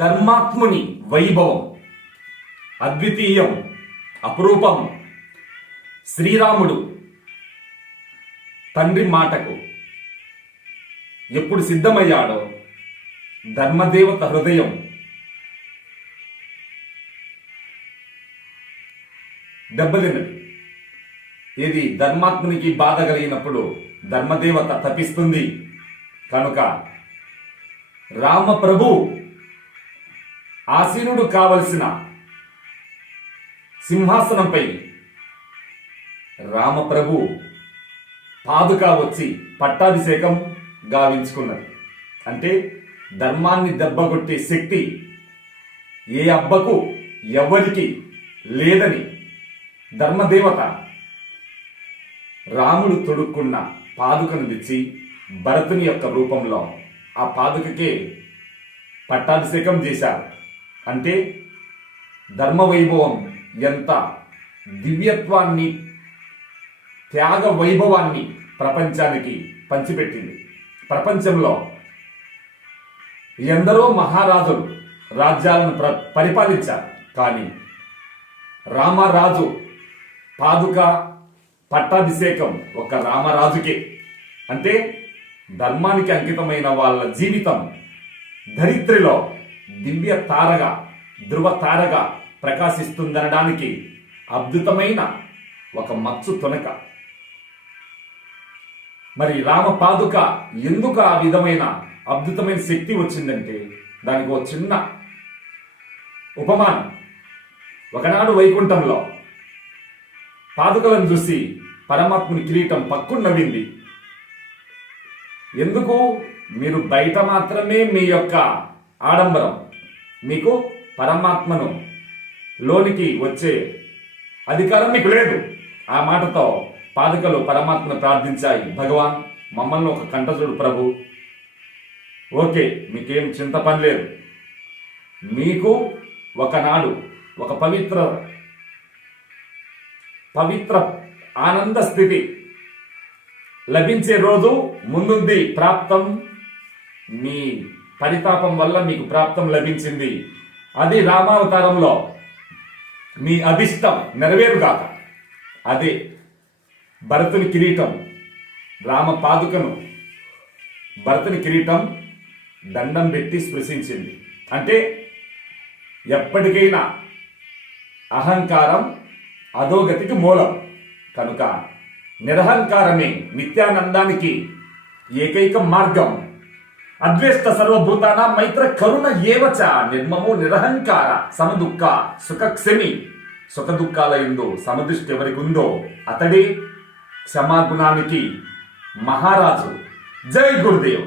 ధర్మాత్ముని వైభవం అద్వితీయం, అపురూపం. శ్రీరాముడు తండ్రి మాటకు ఎప్పుడు సిద్ధమయ్యాడో ధర్మదేవత హృదయం దెబ్బతిన్నది. ఇది ధర్మాత్మునికి బాధ కలిగినప్పుడు ధర్మదేవత తపిస్తుంది. కనుక రామప్రభు ఆసీనుడు కావలసిన సింహాసనంపై రామప్రభు పాదుక వచ్చి పట్టాభిషేకం గావించుకున్నది. అంటే ధర్మాన్ని దెబ్బగొట్టే శక్తి ఏ అబ్బకు ఎవరికి లేదని ధర్మదేవత రాముడు తొడుక్కున్న పాదుకను తెచ్చి భరతుని యొక్క రూపంలో ఆ పాదుకకే పట్టాభిషేకం చేశారు. అంటే ధర్మ వైభవం ఎంత దివ్యత్వాన్ని, త్యాగ వైభవాన్ని ప్రపంచానికి పంచిపెట్టింది. ప్రపంచంలో ఎందరో మహారాజులు రాజ్యాలను పరిపాలించారు. కానీ రామరాజు పాదుక పట్టాభిషేకం ఒక రామరాజుకే. అంటే ధర్మానికి అంకితమైన వాళ్ళ జీవితం ధరిత్రిలో దివ్య తారగా, ధృవ తారగా ప్రకాశిస్తుందనడానికి అద్భుతమైన ఒక మచ్చు తునక. మరి రామ పాదుక ఎందుకు ఆ విధమైన అద్భుతమైన శక్తి వచ్చిందంటే దానికి ఒక చిన్న ఉపమానం. ఒకనాడు వైకుంఠంలో పాదుకలను చూసి పరమాత్ముని కిరీటం పక్కున నవ్వింది. ఎందుకు? మీరు బయట మాత్రమే మీ యొక్క ఆడంబరం, మీకు పరమాత్మను లోనికి వచ్చే అధికారం మీకు లేదు. ఆ మాటతో పాదుకలు పరమాత్మను ప్రార్థించాయి. భగవాన్, మమ్మల్ని ఒక కంటజుడు ప్రభు. ఓకే, మీకేం చింత పని లేదు. మీకు ఒకనాడు ఒక పవిత్ర ఆనంద స్థితి లభించే రోజు ముందుంది. ప్రాప్తం, మీ పరితాపం వల్ల మీకు ప్రాప్తం లభించింది. అది రామావతారంలో మీ అభిష్టం నెరవేరుగాక. అదే భరతుని కిరీటం, రామ పాదుకను భరతుని కిరీటం దండం పెట్టి స్పృశించింది. అంటే ఎప్పటికైనా అహంకారం అధోగతికి మూలం. కనుక నిరహంకారమే నిత్యానందానికి ఏకైక మార్గం. అద్వేష్ట సర్వభూతాన మైత్ర కరుణ ఏవచ నిర్మమో నిరహంకార సమదుఃఖ సుఖక్షమి. సుఖ దుఃఖాల యందు సమదృష్టి ఎవరికి ఉందో అతడే క్షమాగుణానికి మహారాజు. జై గురుదేవ్.